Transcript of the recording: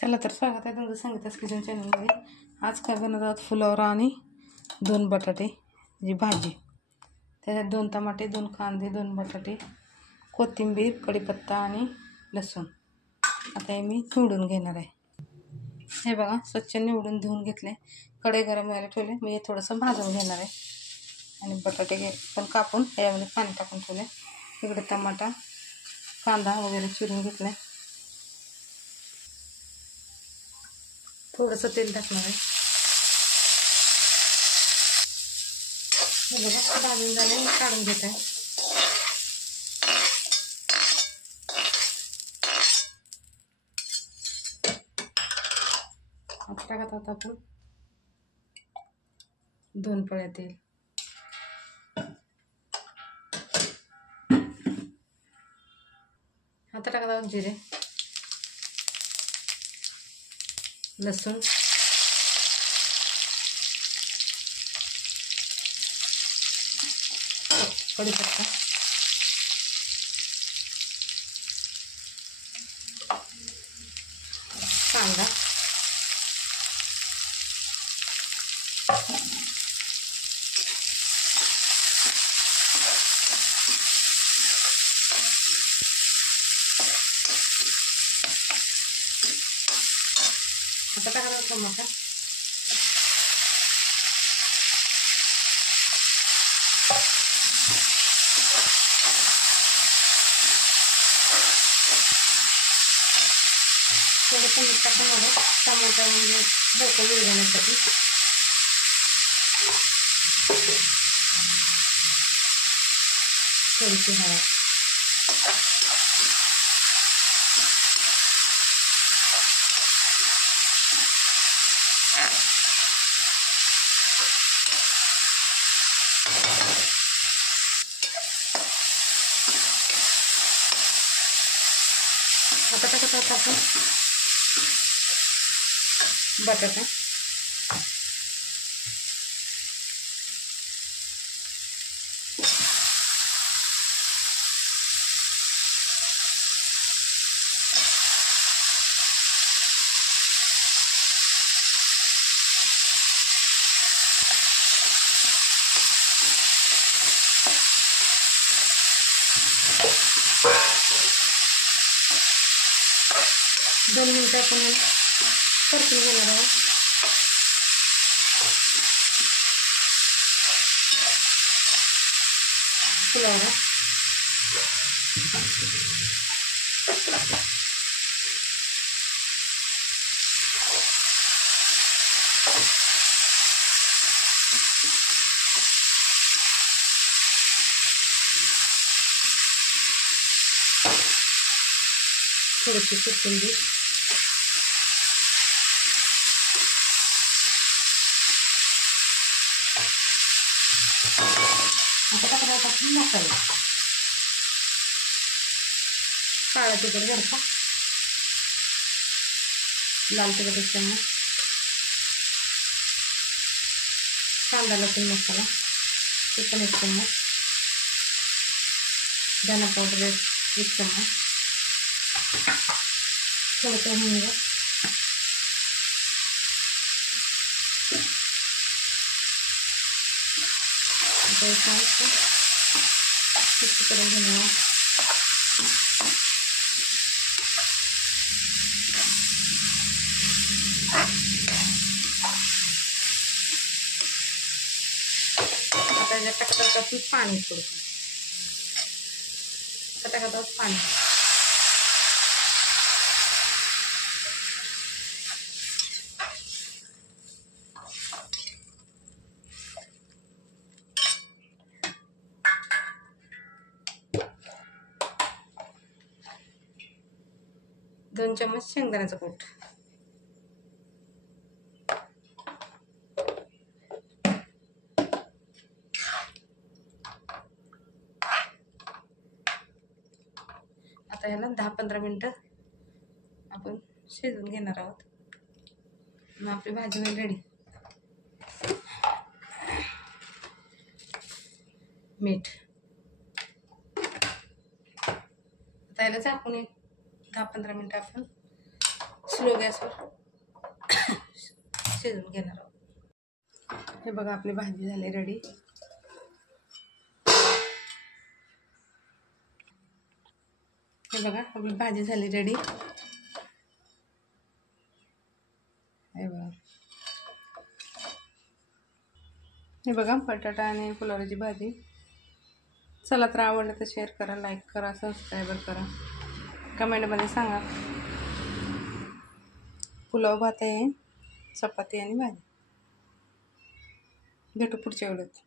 चला तर स्वागत आहे तुमचं संगीता's किचन चॅनलमध्ये। आज काय बनवत आहोत, फुलावर आणि 2 बटाटे जी भाजी, त्याच्यात 2 टमाटे, 2 कांदे, 2 बटाटे, कोथिंबीर, कढीपत्ता आणि लसूण। आता हे मी निवडून घेणार आहे। हे बघा, स्वच्छ निवडून धुवून घेतले, कढई गरम व्हायला ठेवले। मी हे थोडंसं भाजून घेणार आहे आणि बटाटे पण कापून यामध्ये पाणी टाकून ठेवले। इकडे टमाटा, कांदा वगैरे चिरून घेतलाय। थोडंसं तेल टाकणार आहे। हे बघा, भाजून झाले, काढून घेत आहे। आता टाकत आहोत आपण 2 पळ्या तेल। आता टाकत आहोत जिरे, लसूण, कढीपत्ता, कांदा, आता टाकत आहोत टमाटा, थोडंसं मीठ टाकून आहोत टमाटा म्हणजे भरपूर विरघळण्यासाठी। थोडीशी हळद, आता टाकत आहोत आपण बटाटा, दोन मिनिटं आपण परतून घेणार आहोत। फुलावर थोडीशी कोथिंबीर, आता टाकत आहोत आपण मसाला, काळा तिखट घरचा, लाल तिखट 1 चम्मच, कांदा लसूण मसाला ते पण 1 चम्मच, धना पावडर 1 चम्मच, थोडंसं हिंग, मिक्स करून घेणार। आता याच्यात टाकत आहोत आपण पाणी थोडंसं। आता टाकत आहोत पाणी, दोन चम्मच शेंगदाण्याचं कूट, आता याला 10-15 मिनिटं आपण शिजवून घेणार आहोत। मग आपली भाजी होईल रेडी। मीठ, आता याला झाकून 10-15 मिनिटं आपण स्लो गॅसवर शिजवून घेणार आहोत. हे बघा आपली भाजी झाली रेडी. हे बघा आपली भाजी झाली रेडी. हे बघा बटाटा आणि फुलावरीची भाजी. चला तर आवडलं तर शेअर करा, लाईक करा, सबस्क्राईबर करा, कमेंटमध्ये सांगा. पुलाव भात आहे, चपाती आणि भाजी. भेटू पुढच्या वेळेत.